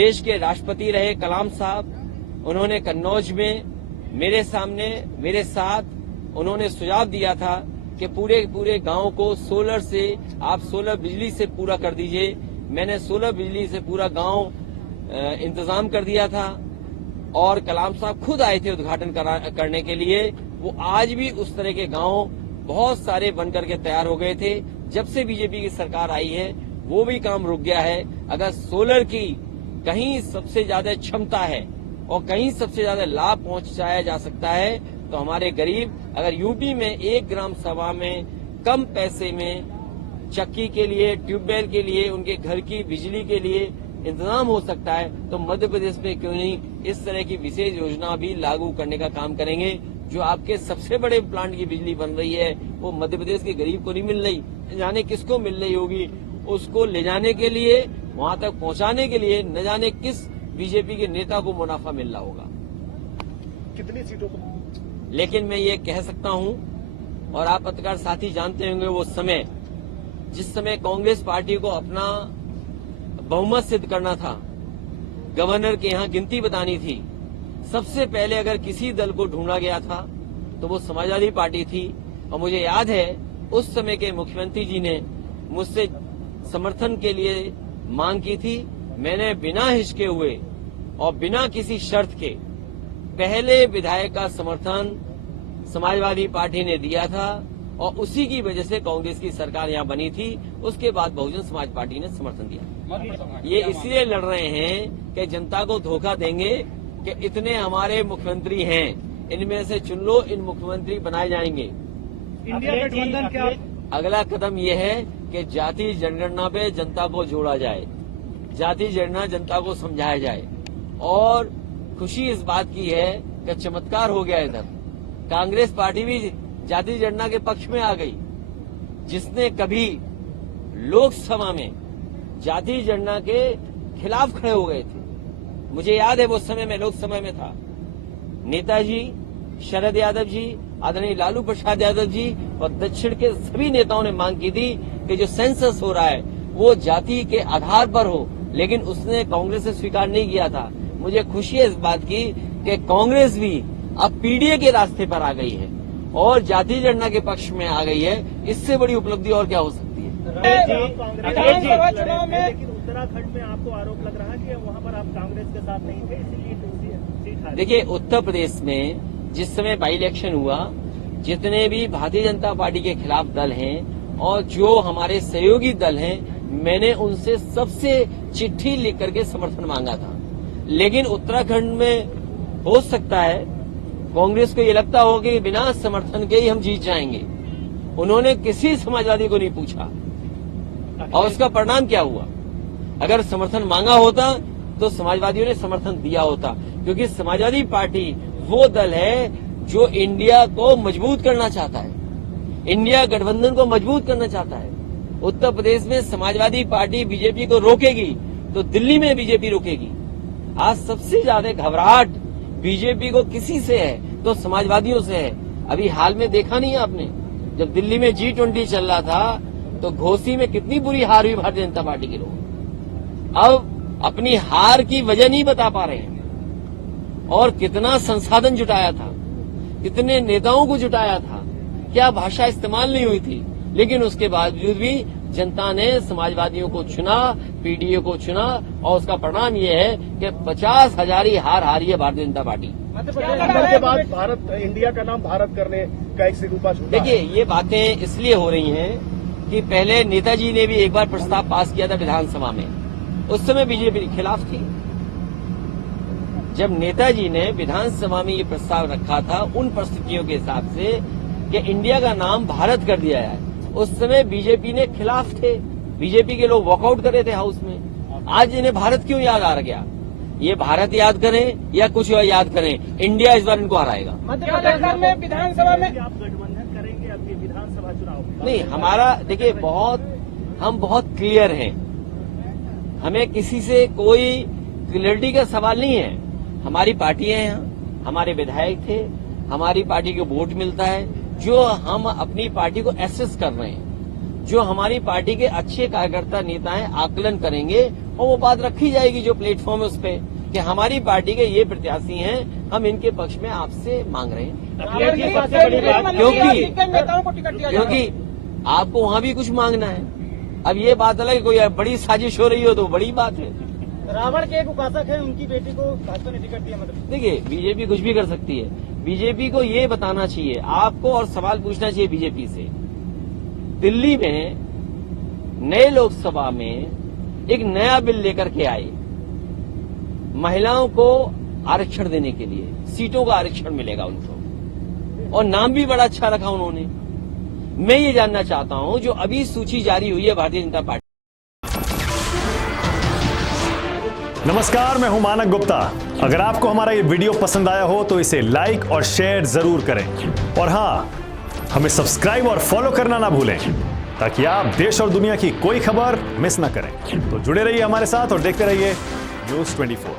देश के राष्ट्रपति रहे कलाम साहब, उन्होंने कन्नौज में मेरे साथ उन्होंने सुझाव दिया था कि पूरे गांव को सोलर से आप सोलर बिजली से पूरा कर दीजिए। मैंने सोलर बिजली से पूरा गांव इंतजाम कर दिया था और कलाम साहब खुद आए थे उद्घाटन करने के लिए। वो आज भी उस तरह के गांव बहुत सारे बनकर के तैयार हो गए थे। जब से बीजेपी की सरकार आई है वो भी काम रुक गया है। अगर सोलर की कहीं सबसे ज्यादा क्षमता है और कहीं सबसे ज्यादा लाभ पहुंचाया जा सकता है तो हमारे गरीब, अगर यूपी में 1 ग्राम सभा में कम पैसे में चक्की के लिए, ट्यूबवेल के लिए, उनके घर की बिजली के लिए इंतजाम हो सकता है तो मध्य प्रदेश में क्यों नहीं इस तरह की विशेष योजना भी लागू करने का काम करेंगे। जो आपके सबसे बड़े प्लांट की बिजली बन रही है वो मध्य प्रदेश के गरीब को नहीं मिल रही, जाने किसको मिल रही होगी। उसको ले जाने के लिए, वहां तक पहुंचाने के लिए न जाने किस बीजेपी के नेता को मुनाफा मिल रहा होगा। कितनी सीटों को? लेकिन मैं ये कह सकता हूं और आप पत्रकार साथी जानते होंगे वो समय, जिस समय कांग्रेस पार्टी को अपना बहुमत सिद्ध करना था, गवर्नर के यहाँ गिनती बतानी थी, सबसे पहले अगर किसी दल को ढूंढा गया था तो वो समाजवादी पार्टी थी। और मुझे याद है उस समय के मुख्यमंत्री जी ने मुझसे समर्थन के लिए मांग की थी। मैंने बिना हिचके हुए और बिना किसी शर्त के पहले विधायक का समर्थन समाजवादी पार्टी ने दिया था और उसी की वजह से कांग्रेस की सरकार यहाँ बनी थी। उसके बाद बहुजन समाज पार्टी ने समर्थन दिया। ये इसलिए लड़ रहे हैं कि जनता को धोखा देंगे कि इतने हमारे मुख्यमंत्री हैं, इनमें से चुन लो, इन मुख्यमंत्री बनाए जाएंगे। इंडिया गठबंधन क्या? अगला कदम यह है कि जाति जनगणना पे जनता को जोड़ा जाए, जाति जनगणना जनता को समझाया जाए। और खुशी इस बात की है कि चमत्कार हो गया इधर, कांग्रेस पार्टी भी जाति जनगणना के पक्ष में आ गई। जिसने कभी लोकसभा में जाति जनगणना के खिलाफ खड़े हो गए थे, मुझे याद है वो समय में लोकसभा में था, नेताजी शरद यादव जी, आदरणीय लालू प्रसाद यादव जी और दक्षिण के सभी नेताओं ने मांग की थी कि जो सेंसस हो रहा है वो जाति के आधार पर हो, लेकिन उसने कांग्रेस से स्वीकार नहीं किया था। मुझे खुशी है इस बात की कि कांग्रेस भी अब पीडीए के रास्ते पर आ गई है और जाति जनगणना के पक्ष में आ गई है। इससे बड़ी उपलब्धि और क्या हो सकती है। विधानसभा चुनाव में लेकिन उत्तराखंड में आपको आरोप लग रहा है कि वहां पर आप कांग्रेस के साथ नहीं थे, इसलिए सीट हारी। देखिए, उत्तर प्रदेश में जिस समय बाई इलेक्शन हुआ, जितने भी भारतीय जनता पार्टी के खिलाफ दल हैं और जो हमारे सहयोगी दल हैं, मैंने उनसे सबसे चिट्ठी लिख करके समर्थन मांगा था। लेकिन उत्तराखंड में हो सकता है कांग्रेस को ये लगता हो कि बिना समर्थन के ही हम जीत जाएंगे। उन्होंने किसी समाजवादी को नहीं पूछा और उसका परिणाम क्या हुआ। अगर समर्थन मांगा होता तो समाजवादियों ने समर्थन दिया होता, क्योंकि समाजवादी पार्टी वो दल है जो इंडिया को मजबूत करना चाहता है, इंडिया गठबंधन को मजबूत करना चाहता है। उत्तर प्रदेश में समाजवादी पार्टी बीजेपी को रोकेगी तो दिल्ली में बीजेपी रोकेगी। आज सबसे ज्यादा घबराहट बीजेपी को किसी से है तो समाजवादियों से है। अभी हाल में देखा नहीं है आपने, जब दिल्ली में G20 चल रहा था तो घोसी में कितनी बुरी हार हुई भारतीय जनता पार्टी के लोग। अब अपनी हार की वजह नहीं बता पा रहे हैं और कितना संसाधन जुटाया था, कितने नेताओं को जुटाया था, क्या भाषा इस्तेमाल नहीं हुई थी, लेकिन उसके बावजूद भी जनता ने समाजवादियों को चुना, पीडीए को चुना और उसका परिणाम ये है कि 50,000 हार हारी है भारतीय जनता पार्टी। के बाद भारत, इंडिया का नाम भारत करने का एक सिरूपा छूटा। देखिए, ये बातें इसलिए हो रही हैं कि पहले नेताजी ने भी एक बार प्रस्ताव पास किया था विधानसभा में, उस समय बीजेपी के खिलाफ थी। जब नेताजी ने विधानसभा में ये प्रस्ताव रखा था उन परिस्थितियों के हिसाब से कि इंडिया का नाम भारत कर दिया जाए, उस समय बीजेपी ने खिलाफ थे, बीजेपी के लोग वॉकआउट कर रहे थे हाउस में। आज इन्हें भारत क्यों याद आ गया? ये भारत याद करें या कुछ और याद करें, इंडिया इस बार इनको हराएगा। मध्य प्रदेश में विधानसभा में आप गठबंधन करेंगे अभी विधानसभा चुनाव? नहीं, हमारा देखिए हम बहुत क्लियर हैं, हमें किसी से कोई क्लियरिटी का सवाल नहीं है। हमारी पार्टी है यहाँ, हमारे विधायक थे, हमारी पार्टी को वोट मिलता है, जो हम अपनी पार्टी को एसेस कर रहे हैं, जो हमारी पार्टी के अच्छे कार्यकर्ता नेता हैं आकलन करेंगे और वो बात रखी जाएगी जो प्लेटफॉर्म है उस पे कि हमारी पार्टी के ये प्रत्याशी हैं, हम इनके पक्ष में आपसे मांग रहे हैं। क्योंकि आपको वहाँ भी कुछ मांगना है। अब ये बात अलग है, कोई बड़ी साजिश हो रही हो तो बड़ी बात है। रावण के एक उपासक है, उनकी बेटी को भाजपा ने टिकट दिया। मतलब देखिए, बीजेपी कुछ भी कर सकती है। बीजेपी को ये बताना चाहिए आपको और सवाल पूछना चाहिए बीजेपी से। दिल्ली में नए लोकसभा में एक नया बिल लेकर के आए, महिलाओं को आरक्षण देने के लिए, सीटों का आरक्षण मिलेगा उनको, और नाम भी बड़ा अच्छा रखा उन्होंने। मैं ये जानना चाहता हूं, जो अभी सूची जारी हुई है भारतीय जनता पार्टी। नमस्कार, मैं हूं मानक गुप्ता। अगर आपको हमारा ये वीडियो पसंद आया हो तो इसे लाइक और शेयर जरूर करें, और हां, हमें सब्सक्राइब और फॉलो करना ना भूलें ताकि आप देश और दुनिया की कोई खबर मिस ना करें। तो जुड़े रहिए हमारे साथ और देखते रहिए न्यूज़ 24।